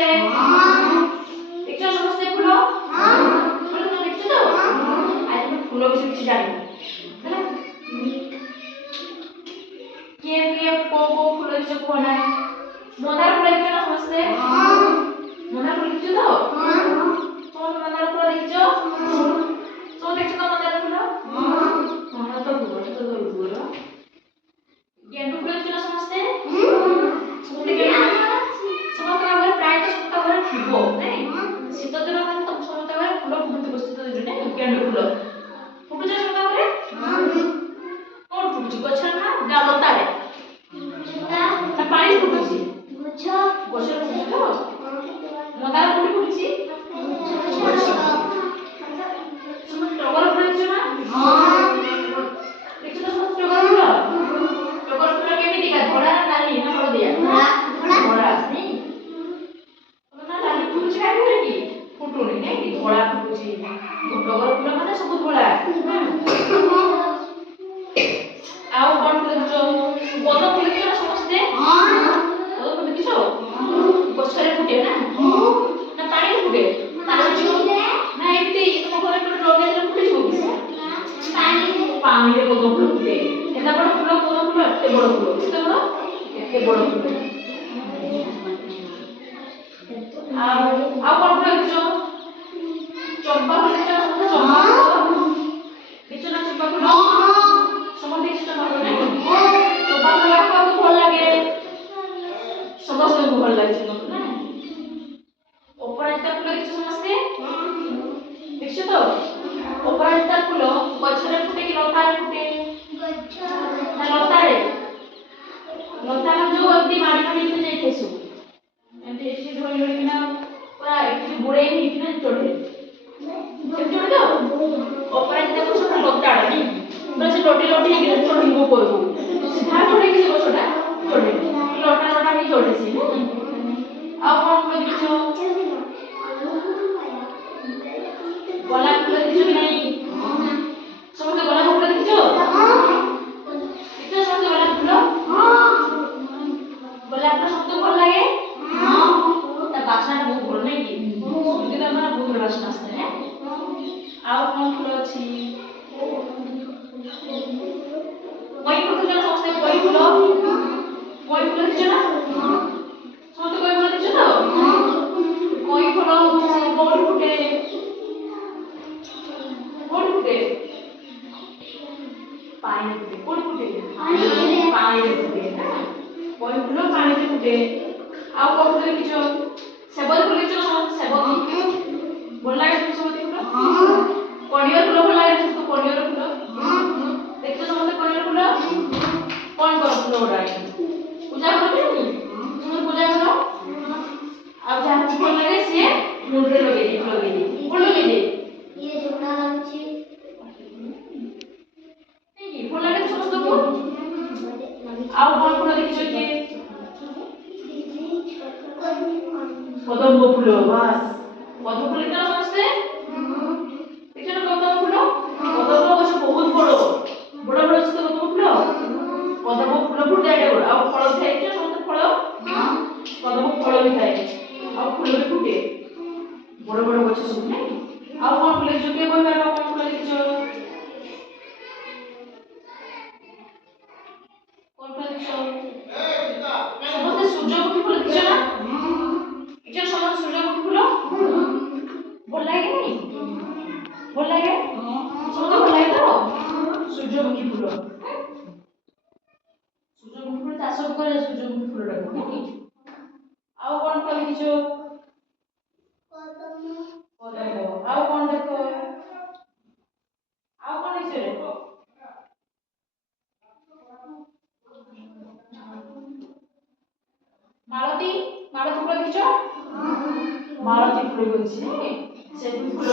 ସମସ୍ତେ? ଦେଖିଛ ସମସ୍ତେ ଫୁଲ? ଫୁଲ ତମେ ଦେଖିଛ ତ? ଆଜି ଆମେ ଫୁଲ ବିଷୟରେ କିଛି ଜାଣିବୁ ହେଲା। କିଏ କିଏ କୋଉ ଫୁଲ ଦେଖିଛ କୁହ ନା? ମନ୍ଦାର ଫୁଲ ଦେଖିଛ ନା ସମସ୍ତେ? ମନ୍ଦାର ଫୁଲ ଦେଖିଛ ତ? ସମସ୍ତେ ମନ୍ଦାର ଫୁଲ ଦେଖିଛ? ସବୁ ଦେଖିଛ ତ ମନ୍ଦାର ଫୁଲ? ହାତ ଗୁଡ଼ ଗେଣ୍ଡୁ ଫୁଲ ଦେଖିଛ ନା ସମସ୍ତେ? ସମସ୍ତେ ଗେଣ୍ଡୁ ସମସ୍ତଙ୍କ ଘରେ ପ୍ରାୟତଃ ସମସ୍ତଙ୍କ ଘରେ ଥିବ ନାଇଁ? ଶୀତ ଦିନ ମାନେ ତ ସମସ୍ତଙ୍କ ଘରେ ଫୁଲ ଫୁଟୁଥିବ ଶୀତ ଦିନରେ ନାଇଁ? ଗେଣ୍ଡୁ ଫୁଲ ଫୁଟୁଛି ସମସ୍ତଙ୍କ ଘରେ? କୋଉଠି ଫୁଟୁଛି? ଗଛରେ ନା ଲତାରେ? ନା ପାଣି ଫୁଟୁଛି? ଗଛରେ ଫୁଟୁଛି ତ? ମନ୍ଦାର କୋଉଠି ଫୁଟୁଛି? ସମସ୍ତେ ଟଗର ଫୁଲ ଦେଖିଛ ନା? ଦେଖିଛ ତ ସମସ୍ତେ ଟଗର ଫୁଲ? ଟଗର ଫୁଲ କେମିତିକା? ଧଳା ନା ନାଲି ନା ହଳଦିଆ? ଧଳା ନାଇଁ? ନା ନାଲି ଫୁଟୁଛି କାହିଁ କି? ଫୁଟୁନି ନାଇଁ? ଧଳା ଫୁଟୁଛି। ଟଗର ଫୁଲ ମାନେ ସବୁ ଧଳା। ଆଉ କଣ ଫୁଲ ଦେଖିଛ? ପଦ୍ମ ଫୁଲ ଦେଖିଛ ନା ସମସ୍ତେ? ପଦ୍ମ ଫୁଲ ଦେଖିଛ? ଗଛରେ ଫୁଟେ ନା? ନା ପାଣିରେ ଫୁଟେ? ନା ଏମିତି ତମ ଘରେ ଗୋଟେ ଲଗେଇଦେଲେ ଫୁଟିଯିବ କି ସେ? ପାଣିରେ ପଦ୍ମ ଫୁଲ ଫୁଟେ। କେତେ ବଡ଼ ଫୁଲ ପଦ୍ମ ଫୁଲ? ଏତେ ବଡ଼ ଫୁଲ। କେତେ ବଡ଼? ଏତେ ବଡ଼ ଫୁଲ। ଆଉ କଣ ଫୁଲ ଦେଖିଛ? ଚମ୍ପା ଫୁଲ ଦେଖିଛ ନା ସମସ୍ତେ? ଚମ୍ପା ଫୁଲ ଦେଖିଛ ନା? ଚମ୍ପା ଫୁଲ ସମସ୍ତେ ଦେଖିଛ? ଚମ୍ପା ଫୁଲ ନାଇଁ? ଚମ୍ପା ଫୁଲ କାହାକୁ ଭଲ ଲାଗେ? ସମସ୍ତଙ୍କୁ ଭଲ ଲାଗେ ଚମ୍ପା ଫୁଲ ନା? ଅପରାଜିତା ଫୁଲ ଦେଖିଛ ସମସ୍ତେ? ଦେଖିଛ ତ? ଅପରାଜିତା ଫୁଲ ଗଛରେ ଫୁଟେ କି ଲତାରେ ଫୁଟେ? ନା ଲତାରେ? ଲତା ମାନେ ଯୋଉ ଏମିତି ମାଡ଼ି ମାଡ଼ିକି ଯାଇଥାଏ ସବୁ ଏମିତି ଏଠି ଧରି ଧରିକିନା ପୁରା ଏଠି ଗୋଡ଼େଇ ହେଇକିନା ଚଢ଼େ। କେମିତି ଚଢ଼େ ତ? ଅପରାଜିତା ଗଛ ପୁରା ଲତାଟା ନାଇଁ? ପୁରା ସେ ଲଟି ଲଟି ହେଇକିନା ଚଢ଼ିବ ଉପରକୁ। ସିଧା ଚଢ଼େକି ସେ ଗଛଟା ଚଢ଼େ। ଲଟା ଲଟା ହେଇ ଚଢ଼େ ସେ ନାଇଁ? ଆଉ କଣ ଫୁଲ ଦେଖିଛ? ଗୋଲାପ ଫୁଲ ଦେଖିଛ କି ନାଇଁ? ସମସ୍ତେ ଗୋଲାପ ଫୁଲ ଦେଖିଛ? ଦେଖିଛ ସମସ୍ତେ ଗୋଲାପ ଫୁଲ? ଗୋଲାପ ଫୁଲ ସମସ୍ତଙ୍କୁ ଭଲ ଲାଗେ? ତା ବାସ୍ନାଟା ବହୁତ ଭଲ ନାଇଁ କି? ସୁଗନ୍ଧିତ ମାନେ ବହୁତ ଭଲ ବାସ୍ନା ଆସିଥାଏ ନା? ଆଉ କଣ ଫୁଲ ଅଛି? କଇଁ ଫୁଲ ଦେଖିଛ ନା ସମସ୍ତେ? କଇଁ ଫୁଲ ଦେଖିଛ ନା? ସମସ୍ତେ କଇଁ ଫୁଲ ଦେଖିଛ ତ? କଇଁ ଫୁଲ ହଉଛି କୋଉଠି ଫୁଟେ? କୋଉଠି ଫୁଟେ? ପାଣିରେ ଫୁଟେ। କୋଉଠି ଫୁଟେ? ପାଣିରେ ଫୁଟେ ନା? କଇଁ ଫୁଲ ପାଣିରେ ଫୁଟେ। ଆଉ କୋଉ ଫୁଲ ଦେଖିଛ? ସେବତୀ ଫୁଲ ଦେଖିଛ ନା ସମସ୍ତେ? ସେବତୀ ଭଲ ଲାଗେ ସବୁ ସେବତୀ ଫୁଲ? କନିଅର ଫୁଲ ଭଲ ଲାଗେ ସମସ୍ତେ? କନିଅର ଫୁଲ ଦେଖିଛ ସମସ୍ତେ? କନିଅର ଫୁଲ କଣ କର ଫୁଲ ଗୁଡ଼ା? ପୂଜା କରନ୍ତିନି? ସମସ୍ତେ ପୂଜା କର? ଆଉ ଯାହାକୁ ଭଲ ଲାଗେ ସିଏ ମୁଣ୍ଡରେ ଲଗେଇଦିଏ। କଣ ଲଗେଇଦିଏ? ଭଲ ଲାଗେ ସମସ୍ତଙ୍କୁ? ଆଉ କଣ ଫୁଲ ଦେଖିଛ କିଏ? କଦମ୍ବ ଫୁଲ ବାସ୍। କଦମ୍ବ ଫୁଲ ଦେଖିଛ ନା ସମସ୍ତେ? ଦେଖିଛ ନା କଦମ୍ବ ଫୁଲ? କଦମ୍ବ ଗଛ ବହୁତ ବଡ଼ ବଡ଼ ବଡ଼ ଅଛି ତ କଦମ୍ବ ଫୁଲ। କଦମ୍ବ ଫୁଲ ଫୁଟେ ଏଡ଼େ ବଡ଼। ଆଉ ଫଳ ବି ଥାଏ। ଦେଖିଛ ସମସ୍ତେ ଫଳ? କଦମ୍ବ ଫଳ ବି ଥାଏ। ଆଉ ଫୁଲ ବି ଫୁଟେ। ବଡ଼ ବଡ଼ ଗଛ ସବୁ ନାଇଁ? ଆଉ କଣ ଫୁଲ ଦେଖିଛ? କିଏ କହିପାରିବ କଣ ଫୁଲ ଦେଖିଛ? କଣ ଫୁଲ ଦେଖିଛ? ସମସ୍ତେ ସୂର୍ଯ୍ୟମୁଖୀ ଫୁଲ ଦେଖିଛ ନା? ଦେଖିଛ ସମସ୍ତେ ସୂର୍ଯ୍ୟମୁଖୀ ଫୁଲ? ଭଲ ଲାଗେ କି ନାଇଁ? ଭଲ ଲାଗେ? ସମସ୍ତେ ଭଲ ଲାଗେ ତ? ସୂର୍ଯ୍ୟମୁଖୀ ଫୁଲ ସୂର୍ଯ୍ୟମୁଖୀ ଫୁଲ ଚାଷ ବି କରାଯାଏ ସୂର୍ଯ୍ୟମୁଖୀ ଫୁଲଟାକୁ ନାଇଁ? ଆଉ କଣ ଫୁଲ ଦେଖିଛ? କଦମ୍ବ। ଆଉ କଣ ଦେଖ? ଆଉ କଣ ଦେଖିଛ? ମାଳତୀ ଫୁଲ ଦେଖିଛ? ମାଳତୀ ଫୁଲ ବି ଅଛି ନାଇଁ? ସେ ଫୁଲ